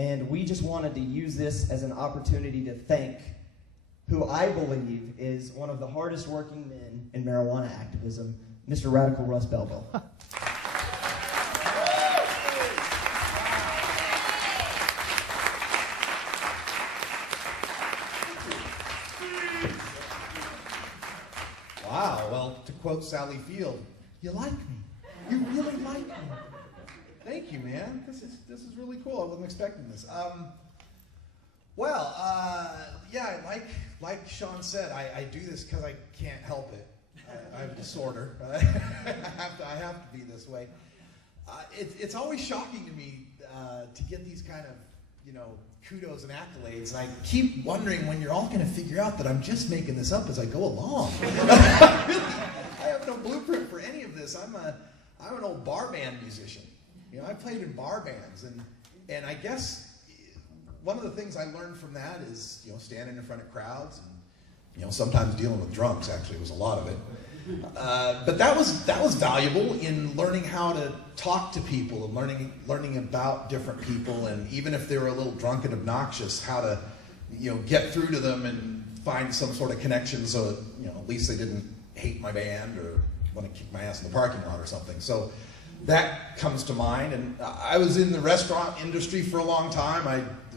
And we just wanted to use this as an opportunity to thank who I believe is one of the hardest working men in marijuana activism, Mr. Radical Russ Belville. Wow, well, to quote Sally Field, you like me. You really like me. Thank you, man. This is really cool. I wasn't expecting this. Yeah, like Sean said, I do this because I can't help it. I have a disorder. I have to be this way. It's always shocking to me to get these kind of, kudos and accolades, and I keep wondering when you're all going to figure out that I'm just making this up as I go along. I have no blueprint for any of this. I'm an old bar band musician. I played in bar bands, and I guess one of the things I learned from that is, standing in front of crowds and, sometimes dealing with drunks. Actually, was a lot of it. But that was valuable in learning how to talk to people and learning about different people, and even if they were a little drunk and obnoxious, how to get through to them and find some sort of connection so that, at least they didn't hate my band or want to kick my ass in the parking lot or something. So that comes to mind. And I was in the restaurant industry for a long time.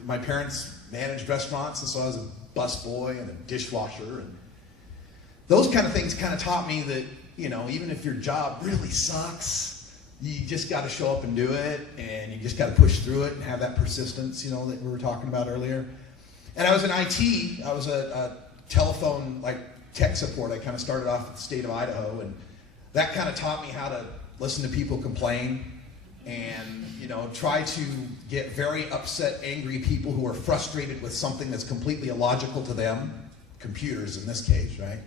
My parents managed restaurants, and so I was a busboy and a dishwasher, and those kind of things kind of taught me that, even if your job really sucks, you just got to show up and do it, and you just got to push through it and have that persistence, that we were talking about earlier. And I was in IT. I was a telephone, tech support. I kind of started off at the state of Idaho, and that kind of taught me how to listen to people complain and, try to get very upset, angry people who are frustrated with something that's completely illogical to them, computers in this case, right?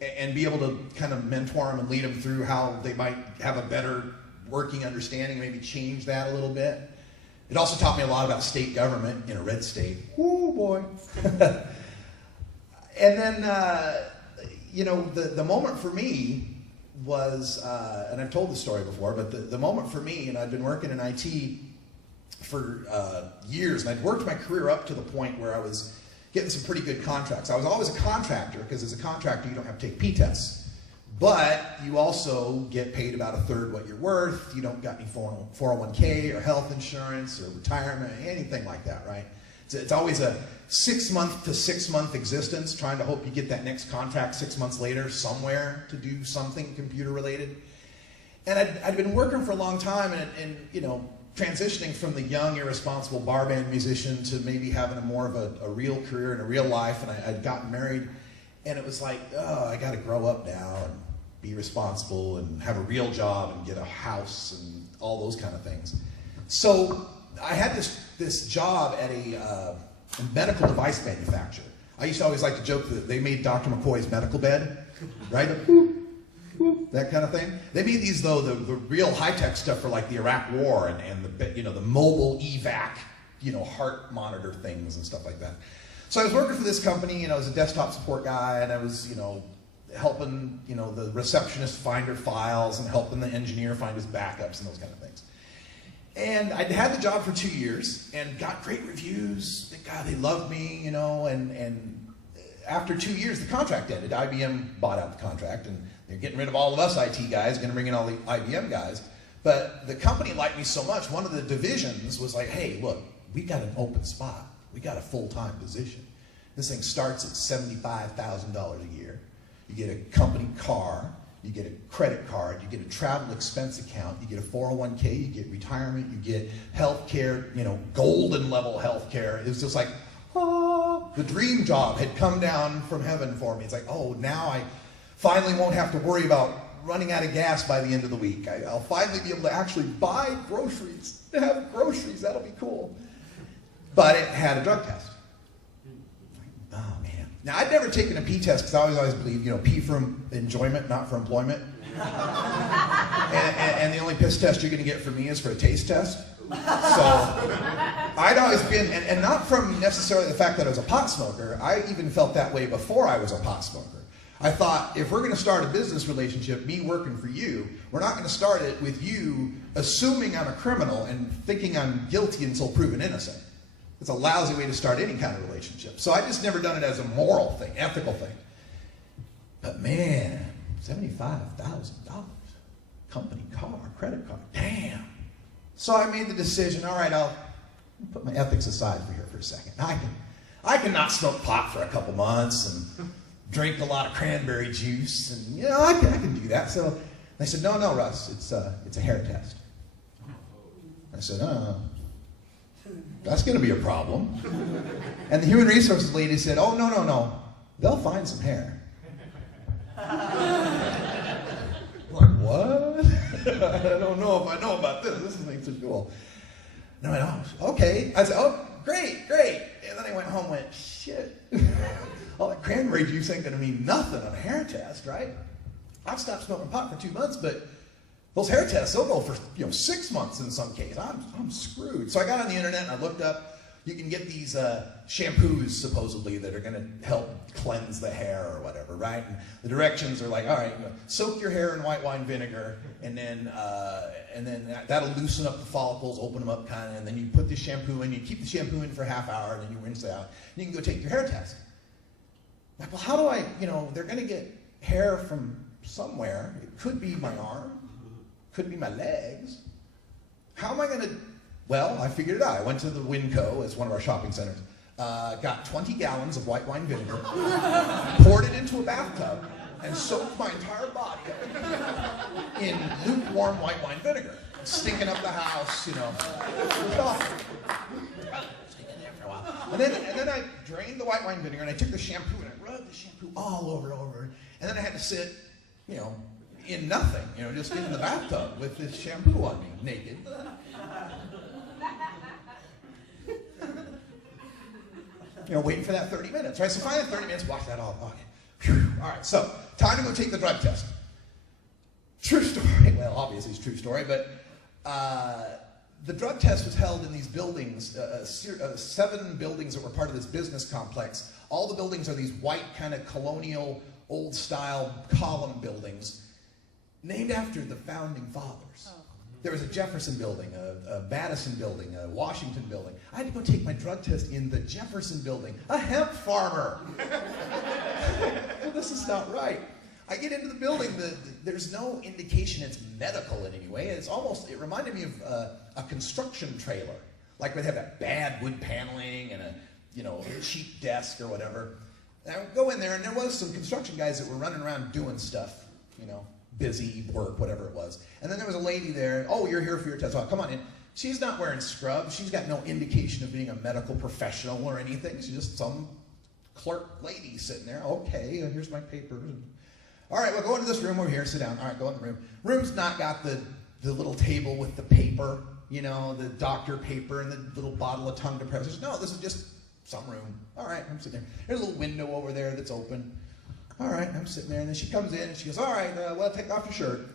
And be able to kind of mentor them and lead them through how they might have a better working understanding, maybe change that a little bit. It also taught me a lot about state government in a red state. Woo, boy. And then, the moment for me was, and I've told this story before, but the moment for me, and I've been working in IT for years, and I'd worked my career up to the point where I was getting some pretty good contracts. I was always a contractor, because as a contractor you don't have to take P-tests, but you also get paid about a third what you're worth. You don't got any 401k or health insurance or retirement, anything like that, right? It's always a 6 month to 6 month existence, trying to hope you get that next contract 6 months later somewhere to do something computer related. And I'd been working for a long time, and transitioning from the young, irresponsible bar band musician to maybe having more of a real career and a real life, and I'd gotten married, and it was like, oh, I got to grow up now and be responsible and have a real job and get a house and all those kind of things. So I had this job at a medical device manufacturer. I used to always like to joke that they made Dr. McCoy's medical bed, right? That kind of thing. They made these, though, the real high-tech stuff for the Iraq War and the mobile evac, heart monitor things and stuff like that. So I was working for this company, and I was a desktop support guy, and I was, helping, the receptionist find her files and helping the engineer find his backups and those kind of things. And I'd had the job for 2 years and got great reviews. God, they loved me, and after 2 years, the contract ended. IBM bought out the contract, and they're getting rid of all of us IT guys, going to bring in all the IBM guys. But the company liked me so much, one of the divisions was like, hey, look, we got an open spot. We got a full-time position. This thing starts at $75,000 a year. You get a company car, you get a credit card, you get a travel expense account, you get a 401k, you get retirement, you get health care, golden level health care. It was just like, oh, the dream job had come down from heaven for me. It's like, oh, now I finally won't have to worry about running out of gas by the end of the week. I'll finally be able to actually buy groceries, have groceries, that'll be cool. But it had a drug test. Oh, man. Now, I'd never taken a P test because I always believed, P for enjoyment, not for employment. and the only piss test you're going to get from me is for a taste test. So I'd always been, and not from necessarily the fact that I was a pot smoker, I even felt that way before I was a pot smoker. I thought, if we're going to start a business relationship, me working for you, we're not going to start it with you assuming I'm a criminal and thinking I'm guilty until proven innocent. It's a lousy way to start any kind of relationship. So I just never done it as a moral thing, ethical thing. But man, $75,000, company car, credit card, damn. So I made the decision, all right, I'll put my ethics aside for a second. I can not smoke pot for a couple months and drink a lot of cranberry juice, and you know, I can do that. So they said, no, Russ, it's a hair test. I said, that's going to be a problem. And the human resources lady said, oh, no, they'll find some hair. I'm like, what? I don't know if I know about this. This makes it cool. And I went, oh, okay. I said, oh, great. And then I went home and went, shit. All that cranberry juice ain't going to mean nothing on a hair test, right? I've stopped smoking pot for 2 months, but those hair tests, they'll go for 6 months in some cases. I'm screwed. So I got on the internet and I looked up, you can get these shampoos, supposedly, that are going to help cleanse the hair or whatever, right? And the directions are like, all right, soak your hair in white wine vinegar, and then that'll loosen up the follicles, open them up kind of, and then you put the shampoo in, you keep the shampoo in for a half hour, and then you rinse it out, and you can go take your hair test. Like, well, how do I, they're going to get hair from somewhere. It could be my arm, could be my legs. How am I going to... Well, I figured it out. I went to the Winco, it's one of our shopping centers, got 20 gallons of white wine vinegar, poured it into a bathtub, and soaked my entire body in lukewarm white wine vinegar, stinking up the house, It was awful. And then I drained the white wine vinegar, and I took the shampoo, and I rubbed the shampoo all over, and then I had to sit, in nothing, just in the bathtub with this shampoo on me, naked. Waiting for that 30 minutes, right? So finally 30 minutes, wash that all. Okay. Whew. All right, so time to go take the drug test. True story. Well, obviously it's a true story, but the drug test was held in these buildings, 7 buildings that were part of this business complex. All the buildings are these white kind of colonial, old-style column buildings named after the founding fathers. There was a Jefferson building, a Madison building, a Washington building. I had to go take my drug test in the Jefferson building, a hemp farmer. Well, this is not right. I get into the building, there's no indication it's medical in any way. It reminded me of a construction trailer. Like they'd have that bad wood paneling and a cheap desk or whatever. And I would go in there, and there was some construction guys that were running around doing stuff, busy work, whatever it was. And then there was a lady there. Oh, you're here for your test. Oh, come on in. She's not wearing scrubs. She's got no indication of being a medical professional or anything. She's just some clerk lady sitting there. Okay, here's my papers. All right, well, go into this room over here. Sit down. All right, go in the room. Room's not got the little table with the paper, the doctor paper and the little bottle of tongue depressors. No, this is just some room. All right, I'm sitting there. There's a little window over there that's open. All right, I'm sitting there, and then she comes in, and she goes, all right, well, take off your shirt.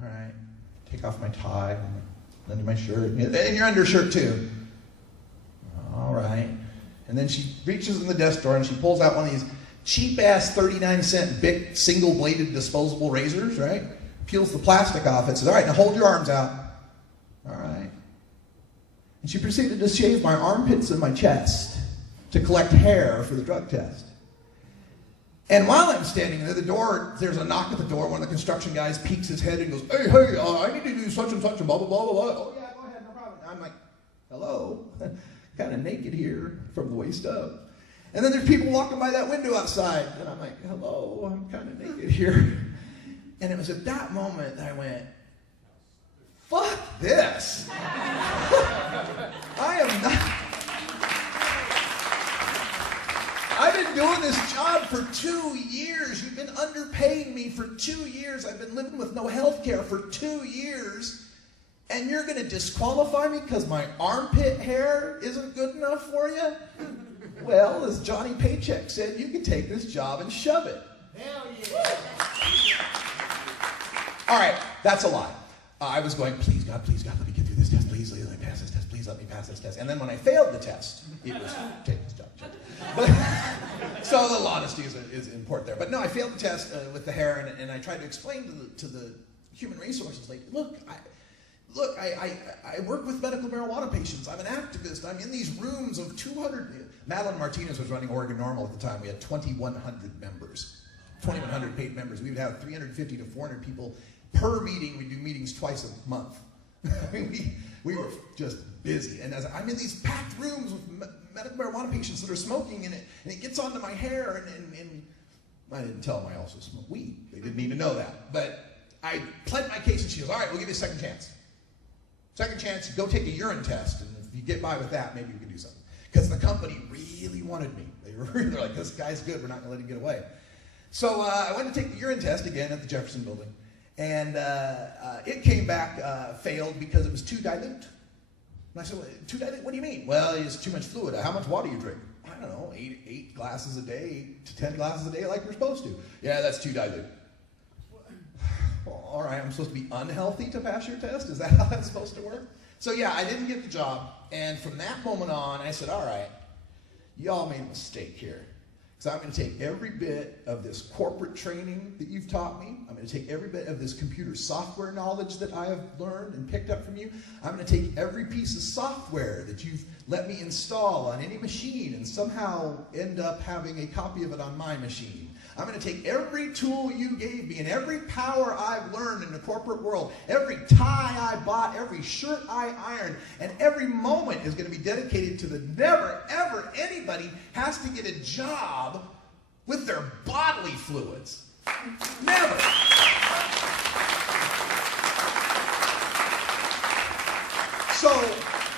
All right, take off my tie, under my shirt, and your undershirt, too. All right. And then she reaches in the desk drawer, and she pulls out one of these cheap-ass 39-cent Bic single-bladed disposable razors, right? Peels the plastic off it, says, all right, now hold your arms out. All right. And she proceeded to shave my armpits and my chest to collect hair for the drug test. And while I'm standing there, there's a knock at the door. One of the construction guys peeks his head and goes, hey, I need to do such and such and blah, blah, blah, blah, blah. Oh, yeah, go ahead, no problem. I'm like, hello? Kind of naked here from the waist up. And then there's people walking by that window outside. And I'm like, hello, I'm kind of naked here. And it was at that moment that I went, fuck this. I am not... I've been doing this job for 2 years. You've been underpaying me for 2 years. I've been living with no health care for 2 years. And you're going to disqualify me because my armpit hair isn't good enough for you? Well, as Johnny Paycheck said, you can take this job and shove it. Hell yeah. All right, that's a lie. I was going, please God, let me get through this test. Please let me pass this test. Please let me pass this test. And then when I failed the test, it was, take this job. But, so a little honesty is important there. But no, I failed the test with the hair, and I tried to explain to the human resources, like, look, look, I work with medical marijuana patients. I'm an activist. I'm in these rooms of 200. Madeline Martinez was running Oregon Normal at the time. We had 2,100 members, 2,100 paid members. We would have 350 to 400 people per meeting. We do meetings twice a month. I mean, we were just busy. And as I'm in these packed rooms with medical marijuana patients that are smoking, and it gets onto my hair, and I didn't tell them I also smoke weed. They didn't even know that. But I pled my case, and she goes, all right, we'll give you a second chance. Second chance, go take a urine test, and if you get by with that, maybe we can do something. Because the company really wanted me. They're like, this guy's good, we're not going to let him get away. So I went to take the urine test again at the Jefferson Building, and it came back failed because it was too dilute. And I said, well, too dilute? What do you mean? Well, it's too much fluid. How much water do you drink? I don't know, 8 glasses a day, 8 to 10 glasses a day like you're supposed to. Yeah, that's too dilute. Well, all right, I'm supposed to be unhealthy to pass your test? Is that how that's supposed to work? So yeah, I didn't get the job, and from that moment on, I said, all right, y'all made a mistake here. So I'm going to take every bit of this corporate training that you've taught me. I'm going to take every bit of this computer software knowledge that I have learned and picked up from you. I'm going to take every piece of software that you've let me install on any machine and somehow end up having a copy of it on my machine. I'm going to take every tool you gave me and every power I've learned in the corporate world, every tie I bought, every shirt I ironed, and every moment is going to be dedicated to the never, ever anybody has to get a job with their bodily fluids. Never. So,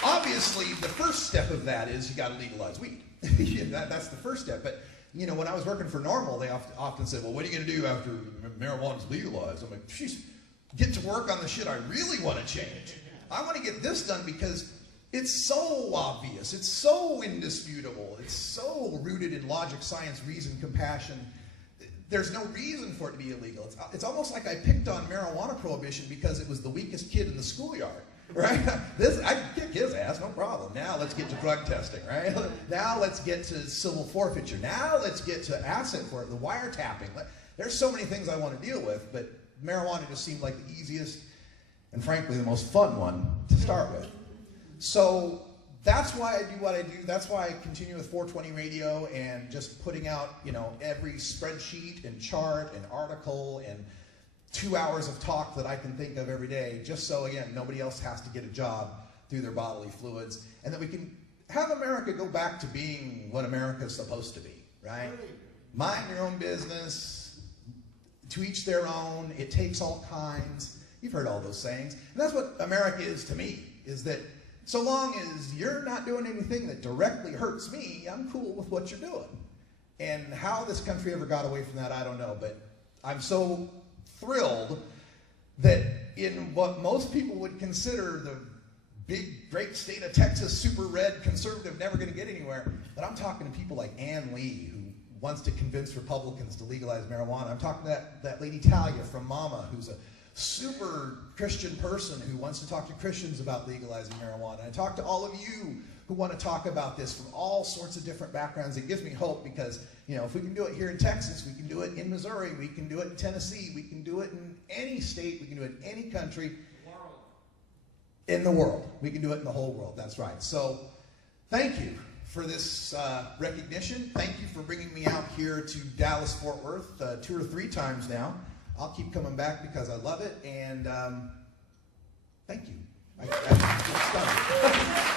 obviously, the first step of that is you got to legalize weed. That's the first step. But you know, when I was working for Normal, they often said, well, what are you going to do after marijuana's legalized? I'm like, geez, get to work on the shit I really want to change. I want to get this done because it's so obvious. It's so indisputable. It's so rooted in logic, science, reason, compassion. There's no reason for it to be illegal. It's almost like I picked on marijuana prohibition because it was the weakest kid in the schoolyard. Right? I can kick his ass, no problem. Now let's get to drug testing, right? Now let's get to civil forfeiture. Now let's get to asset for it, the wiretapping. There's so many things I want to deal with, but marijuana just seemed like the easiest and frankly the most fun one to start with. So that's why I do what I do. That's why I continue with 420 Radio and just putting out, you know, every spreadsheet and chart and article and 2 hours of talk that I can think of every day, just so, again, nobody else has to get a job through their bodily fluids, and that we can have America go back to being what America's supposed to be, right? Mind your own business, to each their own, it takes all kinds. You've heard all those sayings. And that's what America is to me, is that so long as you're not doing anything that directly hurts me, I'm cool with what you're doing. And how this country ever got away from that, I don't know, but I'm so thrilled that in what most people would consider the big, great state of Texas, super red, conservative, never going to get anywhere, that I'm talking to people like Ann Lee, who wants to convince Republicans to legalize marijuana. I'm talking to that lady Talia from Mama, who's a super Christian person who wants to talk to Christians about legalizing marijuana. I talk to all of you who want to talk about this from all sorts of different backgrounds. It gives me hope because, you know, if we can do it here in Texas, we can do it in Missouri, we can do it in Tennessee, we can do it in any state, we can do it in any country in the world. We can do it in the whole world, that's right. So thank you for this recognition. Thank you for bringing me out here to Dallas-Fort Worth 2 or 3 times now. I'll keep coming back because I love it, and thank you. I